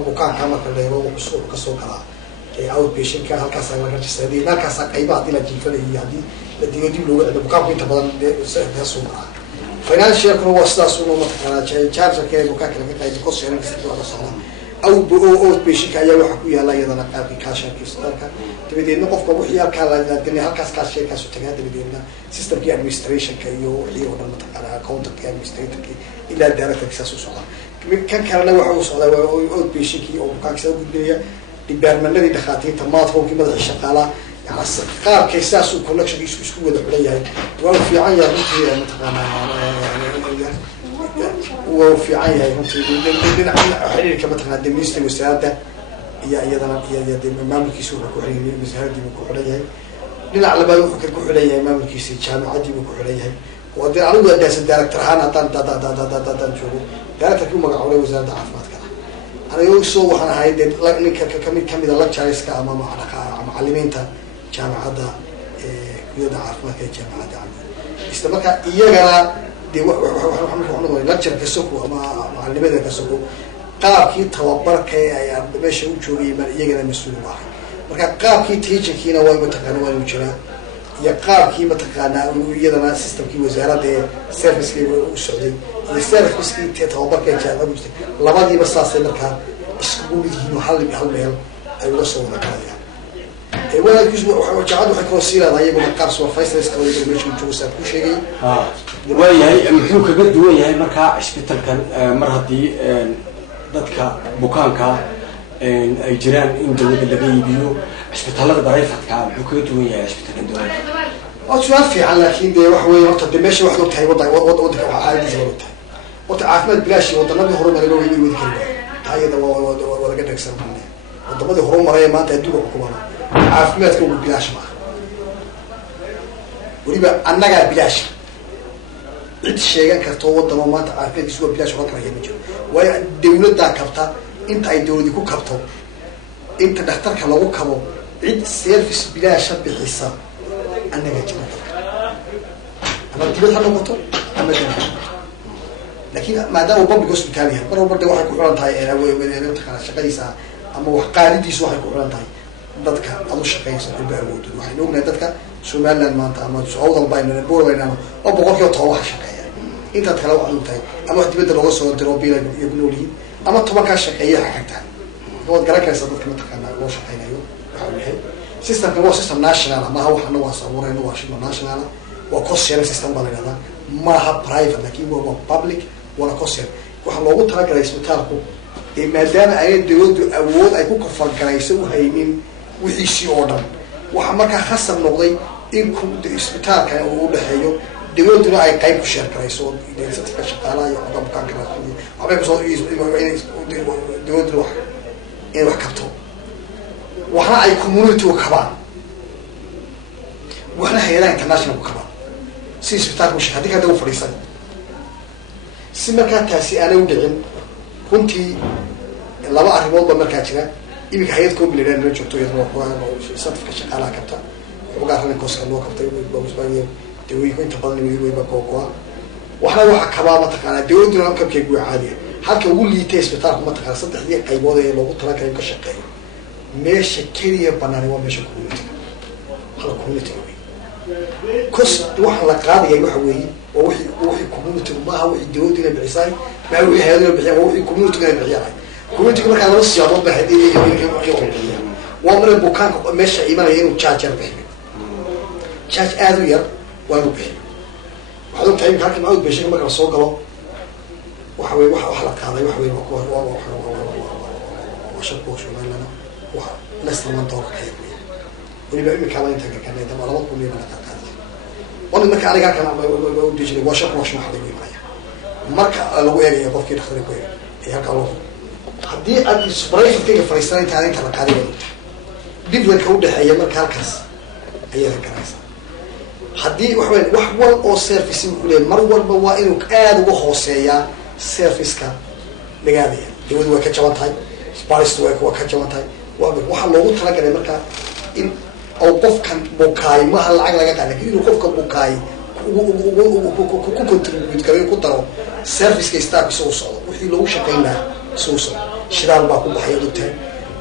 bukaan kama kaleeyo usul ka soo kala outpatient ka halkaas laga rajisay halkaas qaybaha dila jiifada iyo hadii la dib looga celiyo bukaanku inta badan soo maraa financial process oo mataqaana charge ka bukaanka laga qayb qof soo la socda أو بيشك أيام وحكوا يلا يلا نقابل كاشة كيستركا تبدينا قف كم وحيا كلا الدنيا هالكاس كاشة كاسو تجاه تبدينا سيستم كي administration كيو حيو ولا متقارا account كي administrator كي إلى director كاسو صلا كان كارنا وحوي صلا أو بيشكي أو كاكسو الدنيا البرمجة اللي دخلتي تماط هو كي بدأ الشغالة يعني قار كيساسو connection يسوي وده عليها وفي عيا متى وفي عينها يمكن حرير كما تقدم ميستي مساعدة يا دي مملكة سورة كحرية مساعدة بكحرية لنا على بالو فكر كحرية مملكة سي جامعة دي بكحرية ودي على داس الدايركتور هانا تان شوفوا دايركتور كم مقعولة وزارة عافمات كذا أنا يوسو وحنا هاي دي كم إذا لك شايس كأمام معلمين تا جامعة دا يودا عافمات كجامعة دا استمرك إياه دي وحنا لكتشر كسوكو أما معلمين كسوكو قابكي توبرك يا ماشي وجوي من يجينا مسؤول واحد مركا قابكي تيجي كينا وين متقنا وين وجرا يا قابكي متقنا ويدنا سيستم كي وزارة دي سيرفيس كي وسعودي السيرفيس كي توبرك يا جماعة لما دي بس أصلا مركا إسكولي هنا حل بحل أيوة صورة كذا ولا يجوز وجعلوا حكوا سيرة ضيقوا مقارس وفيصل يسكولي بالمشي وجوسات كل شيء وياي محوك قد وياي مركا إسبيتال كان مرهدي dadka bukaanka ay jiraan in dawladda laga iibiyo isbitaalada barayfadka wuxuu ka duwan yahay isbitaalka dawladda oo su'aal fiican laakiin de wax weyn horta de meesha wax loo tahay wadanka waxa caadiisa loo tahay wata caafimaad bilaash wadanadii horumaray loo wadi karo taayada waa laga dhagsan wadamada horumaray maanta adduunka ku kumana caafimaadka ugu bilaash ma waliba annaga bilaash cid sheegan karto wadamo maanta caafimaadkiisu waa bilaash oo kala yeelan jiro way dawladda kabta inta ay dawladdu ku kabto inta dhakhtarka lagu kabo cid service bilaash bixisa annaga jira ama dibadda noqoto ama dawladda laakiin maadaama public hospital yahay mar walba waxay ku xiran tahay inay tahay shaqadiisa ama wax qaalidiisu waxay ku xiran tahay dadka adu shaqeeysa ilba awood waxay ognahay dadka Somaliland maanta ama Soomaaliland bayna boorayna oo boqolkiiba 10 wax shaqeeya inta kale waxay tahay ama dibadda looga soo diro biil iyo gunoliin ama 10 ka shaqeeya xigta oo garakaysa dadka mataqaana loo shaqeeyo waxa weeye systemka waa system national ama waxna waa sameeyeen waa shaqo national waa cost sharing system balayada ma ha private laakiin waa public wala cost sharing waxa loogu talagalay isbitaalku maadaama ay dawladdu awood ay ku kafalgarayso u haynin wixii si oo dhan waxa marka khasab noqday in ku isbitaalka uu dhaxeeyo dawladdu ay qayb ku share karayso dadka shaqaalaha iyo bukaan kala duwan waxay ku soo dawladdu wax kabto waxa ay community u kabaan waxa hay'adaha international ku kabaan si isbitaalku shaqadii ka dhow fariisan si marka taasi aan u dhicin runtii laba arrimood ba marka jira imika hay'ad koob leeyahay inay joogto iyadoo sadafka shaqaalaha kabta uga raran kooska loo kabtay Bosbaniya dawladdu inta badan way kookoa waxa kabaa mataqaana dawladdu aan kabkay guud caadi halka ugu liitay isbitaalku mataqaana saddexdii qaybood ee loogu talagalay ka shaqeeyo meesha kaliya banaan waa meesha community كوست واحد لقاضي يروح وين ووحي كوميونتي ما هو الدود اللي بعيساي ما هو هذا اللي بعيا ووحي كوميونتي اللي بعيا كوميونتي كمان كان نص يا رب هدي وامر بوكان ماشي إيمان ينو تشاجر به تشاج أذوير وانو به وحدو تعيم كارك معود بيشيك ما كان صوغ له وحوي واحد لقاضي وحوي وشبوش وما لنا ولسه من طور كيف ولي بعمل كمان أنت كان إذا ما ربط كلنا نتقاعد وأنا ما كان عليك كان ودي جري واشق ما حد يقول معي مرك لو إيه يا بفكر خلي كوي يا كلام حدي السبرايز فيك فريستان تعالى تلقى عليه دبل كود هي مرك هالكاس هي هالكاس حدي وحول أو سيرفيس كله مرور بوائل وكاد وخاصية سيرفيس كان لقاضي يقول وكجوان تاي سبرايز وكجوان تاي وحول لو تلقى مرك إن أو قف كان بوكاي ما هالعقل لقى كان لكن قف كان بوكاي كنت كذا كنت سيرفيس كيستاك سوسو وحدي لو شقينا سوسو shidaal baa ku baxaya dugtaan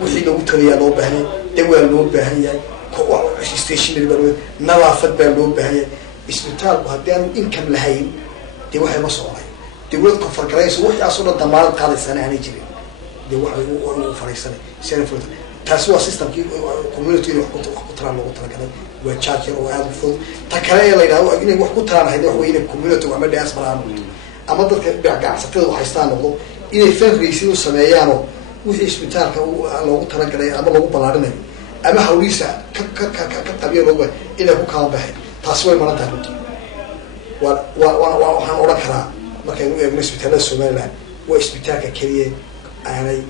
wixii lagu taliyaa loo baahan yahay dawaa loo baahan yahay stationary baa nadaafad baa loo baahan yahay isbitaalku haddii aanu income lahayn dee waxay ma soconay dawlad koonfurgaraysa waxaasoo dhan damaanad qaadaysaana aanay jirin dee waxay u fariisanay senafurta taasi waa systemkii community wax ku taraan loogu talagalay waa charger oo aada u fudud ta kale ee la yidhahdo inay wax ku taraan hayd wax weeye inay community ama diaspora noqdo ama dadka ganacsatada haystaan noqdo inay fundraising u sameeyaanoo wixii isbitaalka loogu talagalay ama loogu ballaarinayo ama hawliisa ka qabiya looga inay ku kala baxeen taasi way maran tahay runtii waxaan odhan karaa markaynu eegno isbitaalada somaliland waa isbitaalka keliya aanay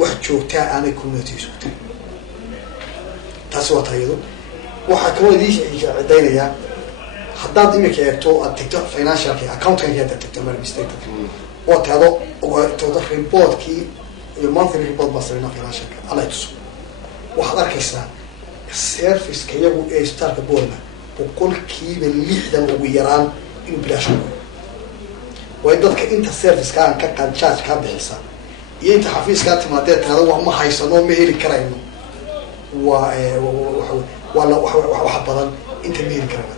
wax joogtaa aanay community sugtay taasi waa taayado waxaa kaloo idii cidaynayaa haddaad imika eegto aad tegto financialka accountanka haddaad tegto mistake oo todo reportkii iyo monthly report baa sarina financialka alla tuso waxaad arkaysaa serviceka iyagu ee isbitaalka boorna 60% ugu yaraan inuu bilaash way dadka inta serviceka aan ka qaan charge ka bixisa iyo inta xafiiskaa timaadee taada wax ma haysano ma heli karayno wax badan inta ma heli karayno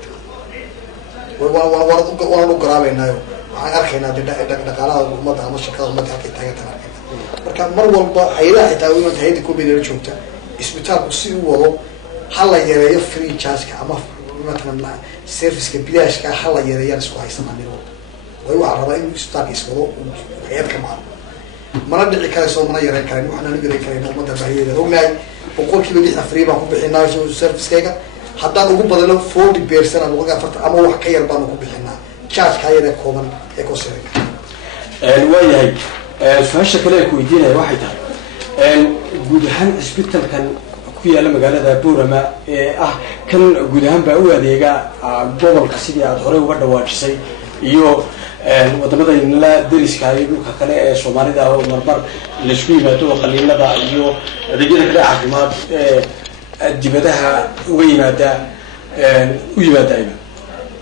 waan u garaabeynaayo waxaan arkaynaa dhaqaalaha ummadda ama shirkada ummadda halkay taagantaan arkayna marka mar walba hay-adaha xitaa imanta hay-adda combinala joogta isbitaalku si u wado ha la yareeyo free chargeka ama matalan serviceka bilaashka ha la yareeyaan isku haysanaa mid walba way waxaa rabaa inuu isbitaalka iswado hay-ad ka maaro mana dhici karayso mana yareyn karayn waxaan yareyn karayna ummadda baahiyeeda ognahay 60% free baan ku bixinaa servicekayga haddaan ugu badano 40% ama 40 ama wax ka yar baan ku bixinaa charge-ka ayada kooban ee ku sareeya waayahay su-aasha kale ee ku weydiinaya waxay tahay guud ahaan isbitaalkan ku yaala magaalada Boorama ee kan guud ahaan baa u adeega gobolka sidii aad hore uga dhawaajisay iyo wadamada la deriska iyo dhulka kale ee Soomaalida oo marmar la isku yimaado qaliinada iyo adeegyada kale caafimaad dibadaha uga yimaada u yimaadayna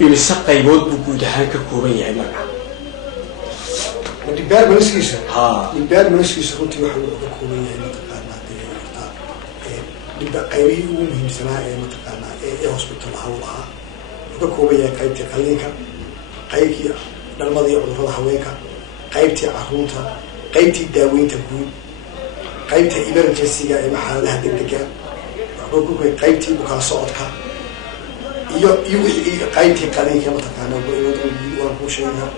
imisa qaybood buu guud ahaan ka kooban yahay marka dibaar maniskiisa runtii waxa uu ka kooban yahay mataqaanaa qaybihii ugu muhiimsanaa ee mataqaanaa ee hospital hawlaha wuxuu ka kooban yahay qaybtii qaliinka qaybtii dhalmada iyo cudurrada haweenka qaybtii caruurta qaybtii daaweynta guud qaybta emergency-ga ee xaaladaha degdega qaybtii bukaan socodka iyo qaybtii qaliinka mataqaanaa waan kuu sheegaa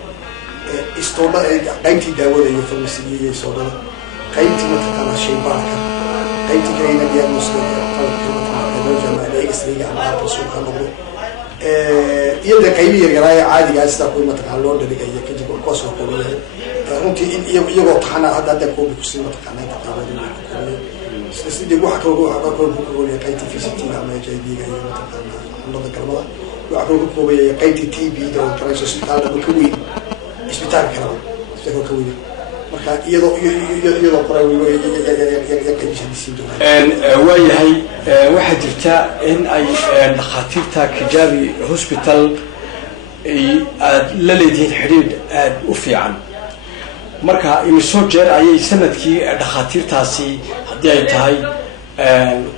istoodha qaybtii daawada iyo farmasiga iyo istoodhada qaybtii mataqaanaa shaybaarka qaybtii kalena diagnostica ama arpasuka noqdo iyo de qaybi yaryaraaya caadigaa sidaa kuwi mataqaana loo dhaligaya kadib kuwaas waa kooban yahay runtii in iyagoo taxana hadda koobi kusii mataqaana inta qaybada sidii waxa kaloo ku koobaya qaybtii VCT-ga ama HIV-ga iyo mataqaana cunada galmada waxa kaloo ku koobaya qaybtii TB-da oo kale isbitaalka ka weyn isbitaalka kale isbitaalka ka weyn marka iyadoo qoray waayahay waxaa jirta in ay dhakhaatiirta Kijabi Hospital aad la leedihiin xiriir aad u fiican marka imisoo jeer ayay sanadkii dhakhaatiirtaasi haddii ay tahay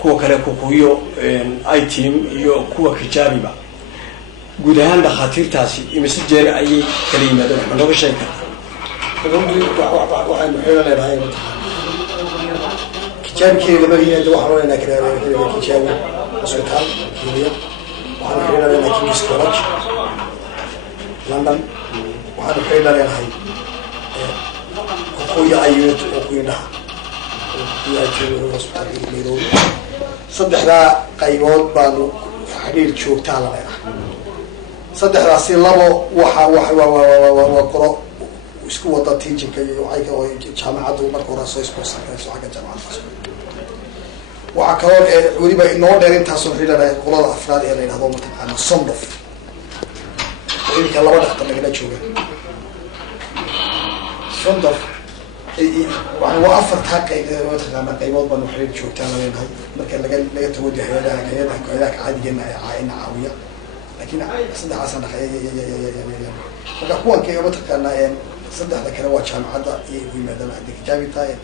kuwa kale kukuyo iTeam iyo kuwa Kijabiba guud ahaan dhakhaatiirtaasi imisoo jeer ayay kala yimaadeen waxaa nooga sheegi kartaa waxaynu xeelo leedahay Kijabi keliya lama yimaado waxaa loo leenahay Kijabi Hospital keliya waxaanu xeelo leenahay King's College London waxaanu xeelo leenahay kuya ayuut oo ku yidhaha saddexdaa qaybood baanu xiriir joogtaa la leedahay saddexdaasi labo waa qolo isku wada tiijinka iyo jaamacaddu marka hore soo isboorsanayso xagga jaamacadda waxaa kaloo weliba inoo dheer intaasoo xiriiranahay qolada afraad ee la yidhahdo mataqaana Sondof iminka laba dhaktar lagala jooga Sondof waa afartaa qaybood baan xiriir joogtaan leenahay marka laga tago hay'adaha caadigeena ee caawiya laakiin saddexaas marka kuwan mataqaanaa صدق هذا كلام واجه عن عدا يقول ماذا عندك جابي تاي